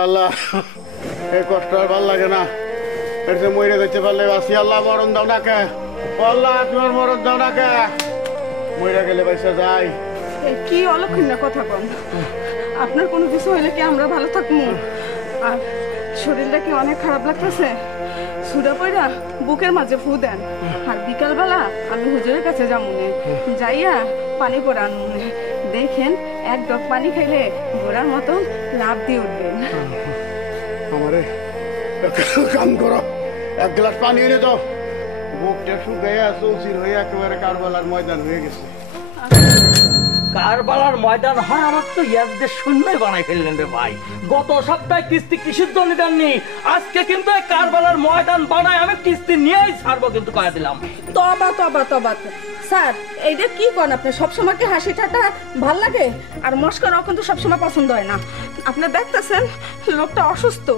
আল্লাহ এই কষ্ট আর ভাল লাগে না, এর যে মরে যেতে পারলে বাসি। আল্লাহ মরণ দাও না কে, আল্লাহ তোমার মরণ দাও না কে, মরে গেলে পয়সা যাই। কি অলক্ষণীয় কথা বল, আপনার কোনো কিছু হইলে কি আমরা ভালো থাকবো? আর শরীরটা কি অনেক খারাপ লাগতেছে? সুরা পয়রা বুকের মাঝে ফু দেন, আর বিকালবেলা আমি হুজুরের কাছে যাবো, যাইয়া পানি পড়ান, দেখেন এক ডক পানি খাইলে ঘোড়ার মতো লাভ দিয়ে উঠবেন। আমারে কাম করো, এক গ্লাস পানি এনে দাও, বুকটা শুকাইয়া চৌচির হয়ে একেবারে কারবালার ময়দান হয়ে গেছে। কারবালার ময়দান হয় আমার তো ইয়াজদের শূন্যই বানাই ফেললেন রে ভাই। গত সপ্তাহে কিস্তি কিসের জন্য দেননি, আজকে কিন্তু এই কারবালার ময়দান বানায় আমি কিস্তি নিয়েই ছাড়বো কিন্তু কয়ে দিলাম। তবা তবা তবা স্যার, এইটা কি করেন আপনি? সবসময় কি হাসি ঠাট্টা ভাল লাগে? আর মস্করাও কিন্তু সবসময় পছন্দ হয় না। আপনি দেখতেছেন লোকটা অসুস্থ,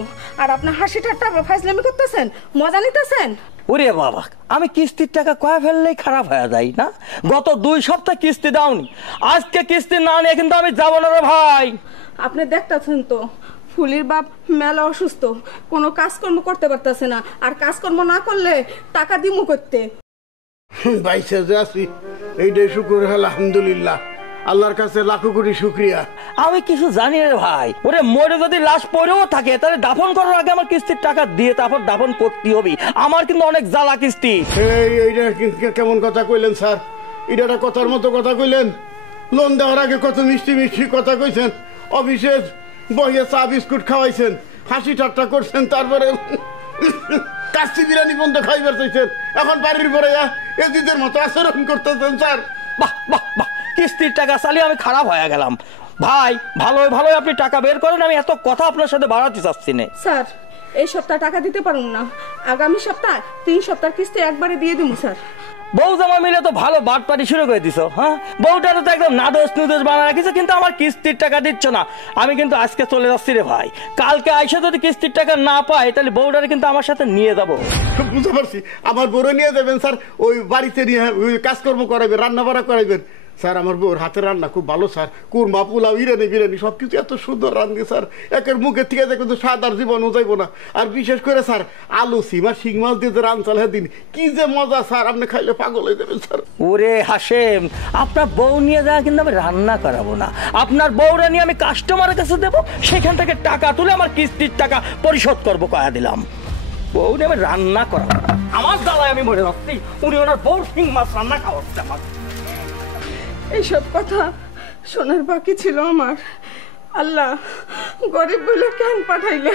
আর আপনি হাসি ঠাট্টা ফাইজলামি করতেছেন, মজা নিতেছেন। ওরে বাবা, আমি কিস্তির টাকা কয়ে ফেললেই খারাপ হয়ে যায় না? গত 2 সপ্তাহ কিস্তি দাওনি, আজকে কিস্তি না নিয়ে কিন্তু আমি যাবো না রে ভাই। আপনি দেখতেছেন তো ফুলির বাপ মেলা অসুস্থ, কোনো কাজকর্ম করতে পারতেছে না, আর কাজকর্ম না করলে টাকা দিমু করতে। বাইসে যে আছি এইটাই শুকুর, আলহামদুলিল্লাহ, আল্লাহর কাছে লাখো কোটি শুকরিয়া। আমি কিছু জানি রে ভাই, ওরে মরে যদি লাশ পড়েও থাকে তাহলে দাফন করার আগে আমার কিস্তির টাকা দিয়ে তারপর দাফন করতে হবে। আমার কিন্তু অনেক জ্বালা কিস্তি। এইটা কেমন কথা কইলেন স্যার? এটা একটা কথার মতো কথা কইলেন? লোন দেওয়ার আগে কত মিষ্টি মিষ্টি কথা কইছেন, অফিসে বহিয়া চা বিস্কুট খাওয়াইছেন, হাসি ঠাট্টা করছেন, তারপরে কাচ্চি বিরিয়ানি বন্ধ খাইবার চাইছেন, এখন বাড়ির পরে এদিদের মতো আচরণ করতেছেন স্যার। বাহ বাহ বাহ, কিস্তির টাকা চালিয়ে আমি খারাপ হয়ে গেলাম ভাই। ভালোই ভালোই আপনি টাকা বের করেন, আমি এত কথা আপনার সাথে বাড়াতে চাচ্ছি না। স্যার এই সপ্তাহ টাকা দিতে পারুন না, আগামী সপ্তাহ 3 সপ্তাহ কিস্তি একবারে দিয়ে দিব স্যার। বউ জামা মিলে তো ভালো বাটপাটি শুরু করে দিছো। হ্যাঁ, বউটারও তো একদম নাদোষ নুদোষ বানা রাখিছো, কিন্তু আমার কিস্তির টাকা দিচ্ছ না। আমি কিন্তু আজকে চলে যাচ্ছি রে ভাই, কালকে আইসা যদি কিস্তির টাকা না পাই তাহলে বউটারে কিন্তু আমার সাথে নিয়ে যাবো। বুঝতে পারছি, আমার বউরে নিয়ে যাবেন স্যার, ওই বাড়িতে নিয়ে কাজকর্ম করাইবেন, রান্না বাড়া করাইবেন। স্যার আমার বউর হাতের রান্না খুব ভালো স্যার, কুরমা পোলাও বিরিয়ানি বিরিয়ানি সবকিছু এত সুন্দর রান্ধে স্যার, একের মুখের থেকে দেখুন তো স্বাদ আর জীবনও যাইবো না। আর বিশেষ করে স্যার আলু সিমা শিং মাছ দিয়ে রান্নাল দিন কি যে মজা স্যার, আপনি খাইলে পাগল হয়ে যাবেন স্যার। ওরে হাসেম, আপনার বউ নিয়ে যাওয়া কিন্তু আমি রান্না করাবো না, আপনার বউরা নিয়ে আমি কাস্টমারের কাছে দেবো, সেখান থেকে টাকা তুলে আমার কিস্তির টাকা পরিশোধ করবো কয়া দিলাম। বউ নিয়ে আমি রান্না করাবো, আমার জ্বালায় আমি মরে যাচ্ছি, উনি ওনার বউ শিং মাছ রান্না খাওয়াচ্ছে আমার। এইসব কথা শোনার বাকি ছিল আমার। আল্লাহ গরিব বলে কেন পাঠাইলে?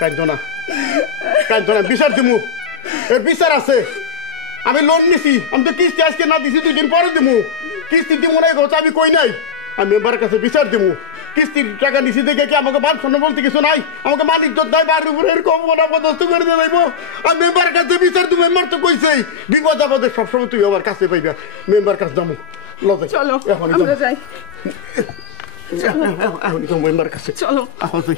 কাঁদো না, কাঁদো না, বিচার দিমু, এর বিচার আছে। আমি লোন নিছি, আমি তো কিস্তি আজকে না দিছি 2 দিন পরে দিমু। কিস্তি দিমু না কথা আমি কই নাই, আমি মেম্বারের কাছে বিচার দিমু। কিস্তির টাকা নিছি দেখে কি আমাকে বাদ শোনা বলতে কিছু নাই? আমাকে মালিক তো দেয় বাড়ির উপরে এরকম অনাপদস্থ করে দেবো। আমি মেম্বারের কাছে বিচার দিব, মেম্বার তো কইছেই বিপদ আপদে সবসময় তুই আমার কাছে পাইবা। মেম্বার কাছে যাবো, লজে চলো আমরা যাই, এখন মেম্বার কাছে চলো। এখন তুই